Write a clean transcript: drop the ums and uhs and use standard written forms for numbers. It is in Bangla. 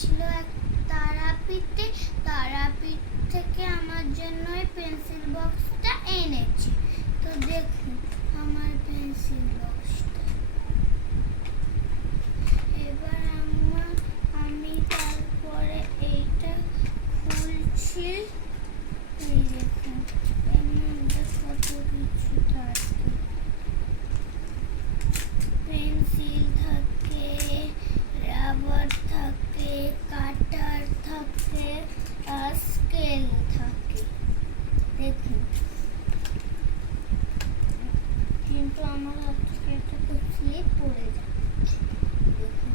যাচ্ছিল এক তারাপীঠে। তারাপীঠ থেকে আমার জন্য পেন্সিল বক্সটা এনেছে। তো দেখুন আমার পেন্সিল বক্সটা। এবার আমি তারপরে এইটা খুলছি। এই দেখুন এর মধ্যে কত কিছু থাকে। পেন্সিল থাকে, রাবার থাকে, কাটার থাকে, আর স্কেল থাকে। দেখুন কিন্তু আমার হাত থেকে এটা তো স্লিপ পড়ে যাচ্ছে। দেখুন